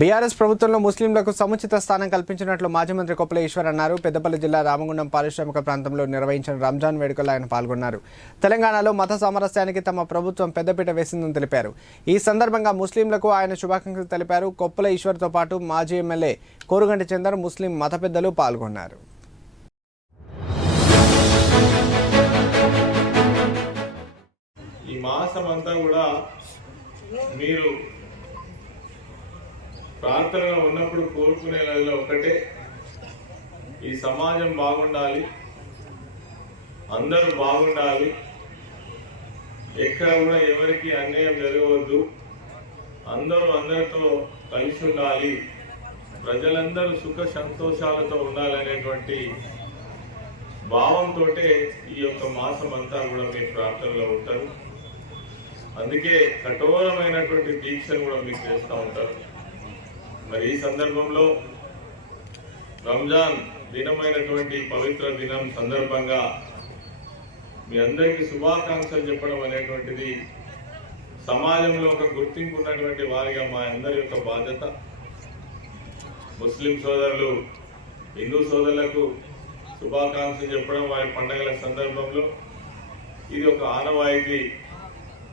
BRS ప్రభుత్వంలో ముస్లింలకు సముచిత స్థానం కల్పించినట్లు మాజీ మంత్రి కొప్పుల ఈశ్వర్ అన్నారు. పెద్దపల్లి జిల్లా రామగుండం పారిశ్రామిక ప్రాంతంలో నిర్వహించిన రంజాన్ వేడుకల్లో ఆయన పాల్గొన్నారు. తెలంగాణలో మత సామరస్యానికి తమ ప్రభుత్వం పెద్దపీట వేసిందని తెలిపారు. ఈ సందర్భంగా ముస్లింలకు ఆయన శుభాకాంక్షలు తెలిపారు. కొప్పుల ఈశ్వర్తో పాటు మాజీ ఎమ్మెల్యే కోరుగంటి చందర్, ముస్లిం మత పెద్దలు పాల్గొన్నారు. ఈ మాసమంతా కూడా మీరు ప్రార్థనలో ఉన్నప్పుడు కోరుకునేలా ఒకటే, ఈ సమాజం బాగుండాలి, అందరూ బాగుండాలి, ఎక్కడ కూడా ఎవరికి అన్యాయం జరగవద్దు, అందరూ అందరితో కలిసి ఉండాలి, ప్రజలందరూ సుఖ సంతోషాలతో ఉండాలనేటువంటి భావంతో ఈ యొక్క మాసం అంతా కూడా మీ ప్రార్థనలో ఉంటారు. అందుకే కఠోరమైనటువంటి దీక్షను కూడా మీకు చేస్తూ ఉంటారు. మరి ఈ సందర్భంలో రంజాన్ దినమైనటువంటి పవిత్ర దినం సందర్భంగా మీ అందరికీ శుభాకాంక్షలు చెప్పడం అనేటువంటిది సమాజంలో ఒక గుర్తింపు ఉన్నటువంటి వారిగా మా అందరి యొక్క బాధ్యత. ముస్లిం సోదరులు హిందూ సోదరులకు శుభాకాంక్షలు చెప్పడం వారి పండుగల సందర్భంలో ఇది ఒక ఆనవాయితీ